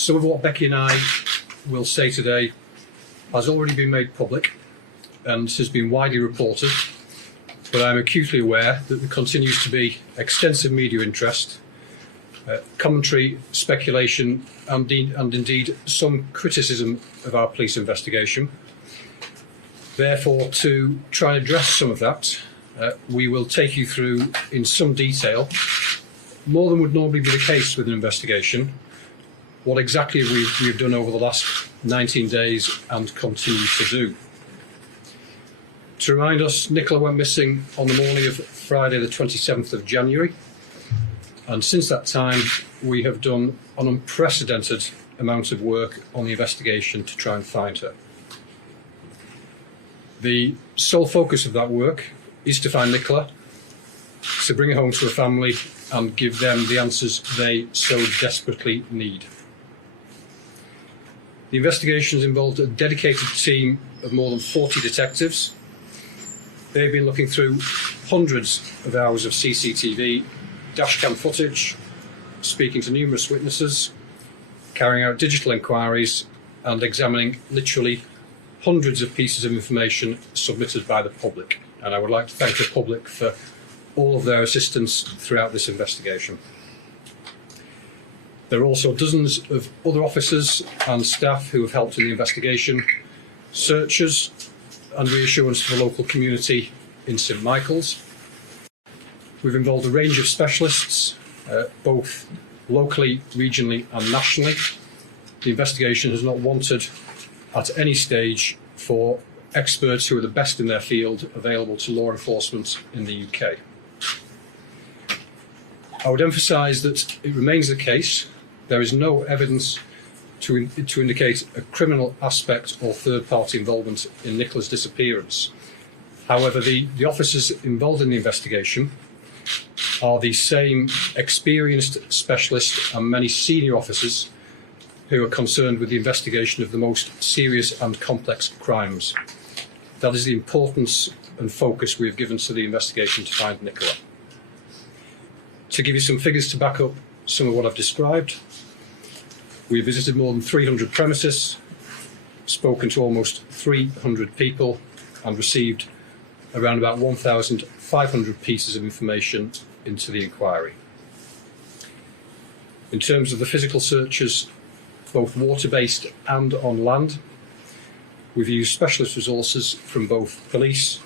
Some of what Becky and I will say today has already been made public and has been widely reported, but I'm acutely aware that there continues to be extensive media interest, commentary, speculation and indeed some criticism of our police investigation. Therefore, to try and address some of that, we will take you through in some detail, more than would normally be the case with an investigation, what exactly we've done over the last 19 days and continue to do. To remind us, Nicola went missing on the morning of Friday the 27th of January, and since that time we have done an unprecedented amount of work on the investigation to try and find her. The sole focus of that work is to find Nicola, to bring her home to her family and give them the answers they so desperately need. The investigation has involved a dedicated team of more than 40 detectives. They've been looking through hundreds of hours of CCTV, dashcam footage, speaking to numerous witnesses, carrying out digital inquiries and examining literally hundreds of pieces of information submitted by the public. And I would like to thank the public for all of their assistance throughout this investigation. There are also dozens of other officers and staff who have helped in the investigation, searches and reassurance to the local community in St Michael's. We've involved a range of specialists, both locally, regionally and nationally. The investigation has not wanted at any stage for experts who are the best in their field available to law enforcement in the UK. I would emphasise that it remains the case there is no evidence to indicate a criminal aspect or third-party involvement in Nicola's disappearance. However, the officers involved in the investigation are the same experienced specialists and many senior officers who are concerned with the investigation of the most serious and complex crimes. That is the importance and focus we have given to the investigation to find Nicola. To give you some figures to back up some of what I've described, we visited more than 300 premises, spoken to almost 300 people and received around about 1,500 pieces of information into the inquiry. In terms of the physical searches, both water-based and on land, we've used specialist resources from both police,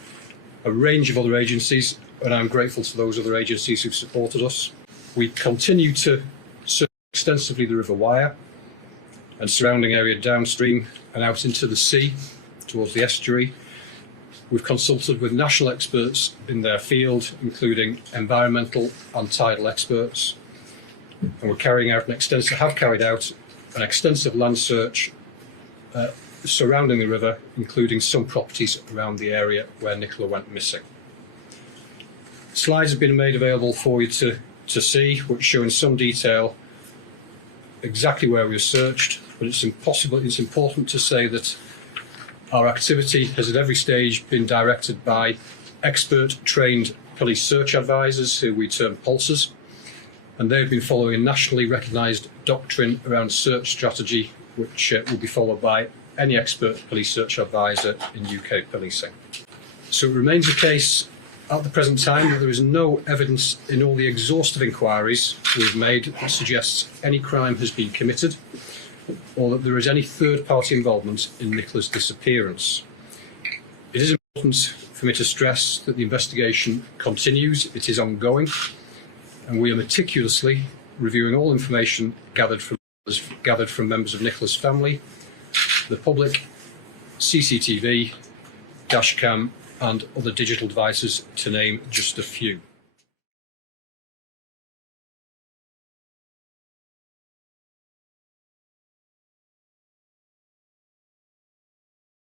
a range of other agencies, and I'm grateful to those other agencies who've supported us. We continue to search extensively the River Wyre and surrounding area downstream and out into the sea towards the estuary. We've consulted with national experts in their field, including environmental and tidal experts, and have carried out an extensive land search surrounding the river, including some properties around the area where Nicola went missing. Slides have been made available for you to see, which show in some detail exactly where we searched, but it's important to say that our activity has at every stage been directed by expert trained police search advisors who we term pulsers, and they've been following a nationally recognised doctrine around search strategy which will be followed by any expert police search advisor in UK policing. So it remains the case at the present time that there is no evidence in all the exhaustive inquiries we've made that suggests any crime has been committed or that there is any third-party involvement in Nicola's disappearance. It is important for me to stress that the investigation continues, it is ongoing, and we are meticulously reviewing all information gathered from members of Nicola's family, the public, CCTV, dashcam and other digital devices, to name just a few.